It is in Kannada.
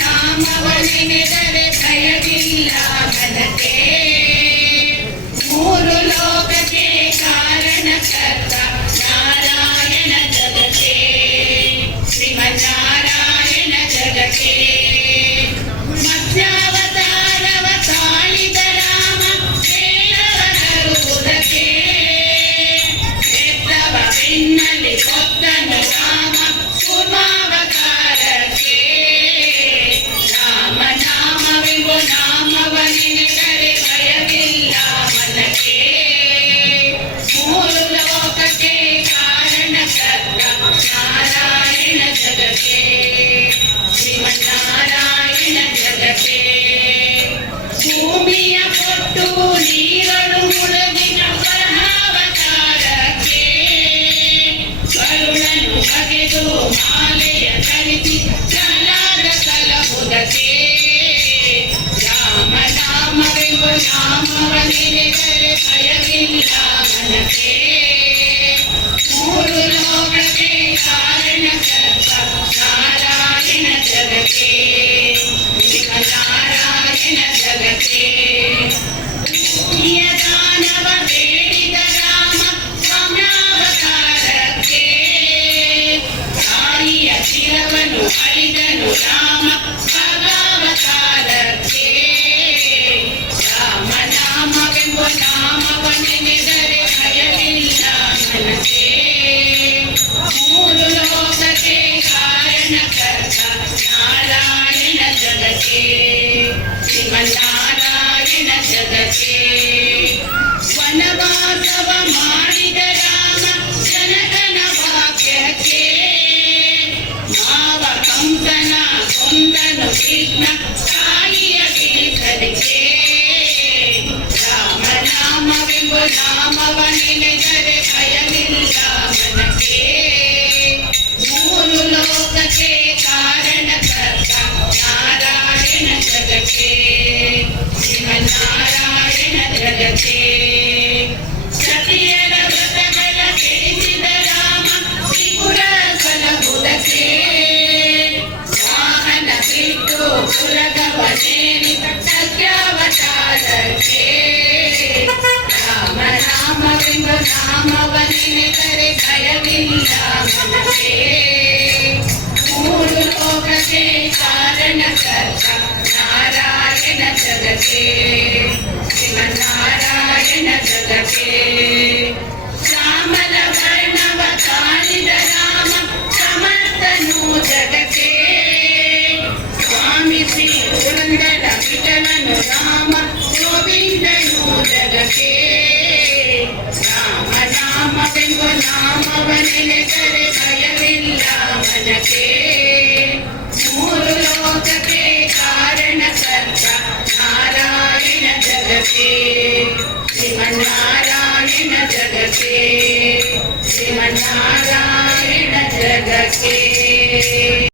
ನಾಮವನೆನೆದರೆ ಭಯವಿಲ್ಲ ಮನಕ್ಕೆ. ಮೂರು ಲೋಕಕ್ಕೆ ಕಾರಣಕರ್ತ ನಾರಾಯಣ ಜಗಕ್ಕೆ, ಶ್ರೀಮನ್ನಾರಾಯಣ ಜಗಕ್ಕೆ. ಮಧ್ಯಾವತಾರವ ತಾಳಿದ ರಾಮ ಕೇಳವನರುವುದಕ್ಕೆ, ಎತ್ತವ ಬೆನ್ನಲ್ಲಿ ಕೊತ್ತನು ರಾಮ ಕೂರ್ಮಾವತಾರಕ್ಕೆ. ರಾಮ ನಾಮವೆಂಬ ನಾಮವನೆನೆದರೆ ಭಯವಿಲ್ಲ ಮನಕ್ಕೆ. ಮೂರು ಲೋಕಕ್ಕೆ ಕಾರಣಕರ್ತ ನಾರಾಯಣ ಜಗಕ್ಕೆ, ಶ್ರೀಮನ್ನಾರಾಯಣ ಜಗಕ್ಕೆ. ಭೂಮಿಯ ಕೊಟ್ಟು ನೀರಳು ಮುಳುಗಿನ ಬ್ರಹ್ಮಾವತಾರಕ್ಕೆ, ಕರುಣನು ಬಗೆದು ಮಾಲೆಯ ಧರಿಸಿ ಜಲಾದ ಕಲಹುದಕ್ಕೆ. ರಾಮ ನಾಮವೆಂಬ ನಾಮವನೆನೆದರೆ ಭಯವಿಲ್ಲ ಮನಕ್ಕೆ. ಮೂರು ಲೋಕಕ್ಕೆ ಕಾರಣಕರ್ತ ನಾರಾಯಣ ಜಗಕ್ಕೆ, ಶ್ರೀಮನ್ನಾರಾಯಣ ಜಗಕ್ಕೆ. ದಾನವ ಬೇಡಿದ ರಾಮ ಸ್ವಾಮ್ಯಾವತಾರಕ್ಕೆ, ತಾಯಿಯ ಶಿರವನ್ನು ಅಳಿದನು ರಾಮ ಖಗಾವತಾರಕ್ಕೆ. ರಾಮ ನಾಮವೆಂಬ ನಾಮವನೆನೆದರೆ ಭಯವಿಲ್ಲ ಮನಕ್ಕೆ. ಮೂರು ಲೋಕಕ್ಕೆ ಕಾರಣಕರ್ತ ನಾರಾಯಣ ಜಗಕ್ಕೆ, ಶ್ರೀಮನ್ನಾರಾಯಣ ಜಗಕ್ಕೆ. ವನವಾಸವ ಮಾಡಿದ ರಾಮ ಜನಕನ ವಾಕ್ಯಕ್ಕೆ, ಮಾವ ಕಂಸನ ಕೊಂದನು ಕೃಷ್ಣ ತಾಯಿಯ ಕಿರಿಸಲಿಕ್ಕೆ. ರಾಮ ನಾಮವೆಂಬ ನಾಮವನೆನೆದರೆ ಭಯವಿಲ್ಲ ಮನಕ್ಕೆ. ಮೂರು ಲೋಕಕ್ಕೆ ಕಾರಣಕರ್ತ ನಾರಾಯಣ ಜಗಕ್ಕೆ, ಶ್ರೀಮನ್ನಾರಾಯಣ ಜಗಕ್ಕೆ. ಸತಿಯರ ವ್ರತಗಳ ಕೆಡಿಸಿದ ರಾಮ ತ್ರಿಪುರ ಸಲಹುದಕ್ಕೆ, ವಾಹನ ಬಿಟ್ಟು ಪುರಗವನೇರಿ ಸತ್ಯಾವತಾರಕ್ಕೆ. ರಾಮ ನಾಮವೆಂಬ ನಾಮವನೆನೆದರೆ ಭಯವಿಲ್ಲ ಮನಕ್ಕೆ. ಮೂರು ಲೋಕಕ್ಕೆ ಕಾರಣಕರ್ತ ನಾರಾಯಣ ಜಗಕ್ಕೆ, ಶ್ರೀಮನ್ನಾರಾಯಣ ಜಗಕ್ಕೆ. ಶ್ಯಾಮಲ ವರ್ಣವ ತಾಳಿದ ರಾಮ ಸಮರ್ಥನು ಜಗಕ್ಕೆ, ಸ್ವಾಮಿ ಶ್ರೀ ಪುರಂದರ ವಿಠಲನು ರಾಮ ಗೋವಿಂದನು ಜಗಕ್ಕೆ. ರಾಮ ನಾಮವೆಂಬ ನಾಮವನೆನೆದರೆ ಭಯವಿಲ್ಲ ಮನಕ್ಕೆ. ಮೂರು ಲೋಕಕ್ಕೆ ಕಾರಣಕರ್ತ ನಾರಾಯಣ ಜಗಕ್ಕೆ, ಶ್ರೀಮನ್ನಾರಾಯಣ ಜಗಕ್ಕೆ, ಶ್ರೀಮನ್ನಾರಾಯಣ